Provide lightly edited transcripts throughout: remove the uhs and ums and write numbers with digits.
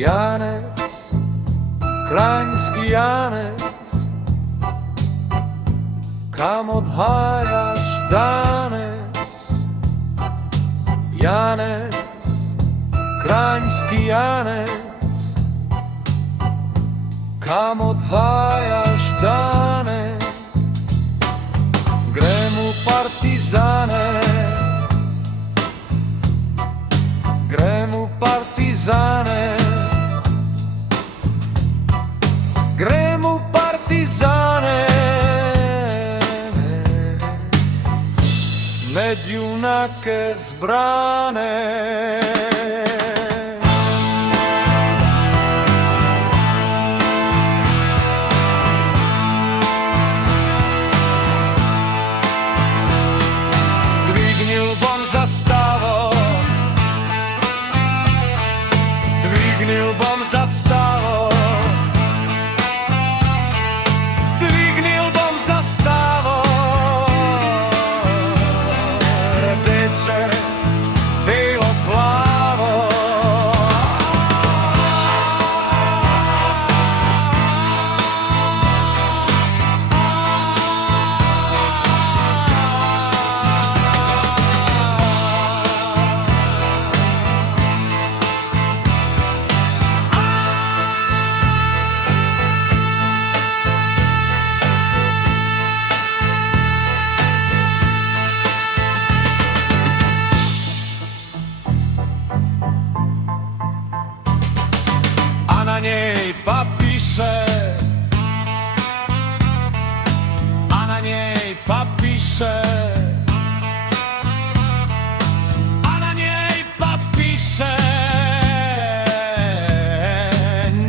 Janez, krański Janez, kam odhajaš danes? Janez, krański Janez, kam odhajaš danes? Gremo partizane, gremo partizane, gremo partizane, med junake zbrane. Dvignil bom zastavo, dvignil bom zastavo, dvignil bom zastavo, rdeče, belo, plavo. A na niej pa pisze, a na niej pa pisze, a na niej pa pisze,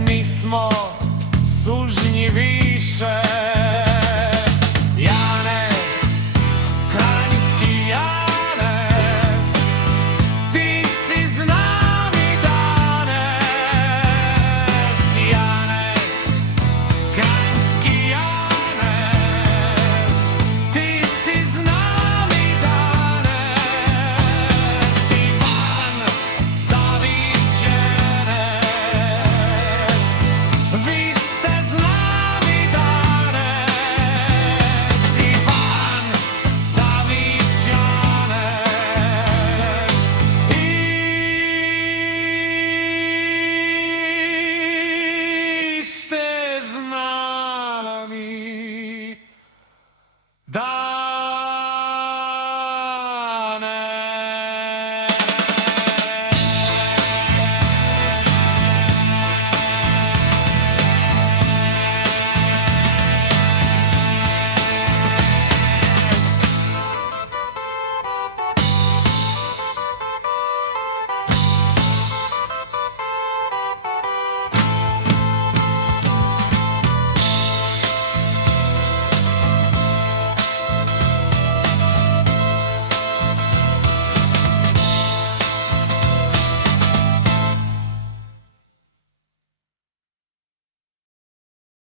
nismo sužnjiviše. Janez, krański Janez, ti si z nami danes. Janez, krański Janez, ti si z nami danes. Ivan, David, Janez, vi ste z nami danes. Ivan, David, Janez, i ste z nami danes.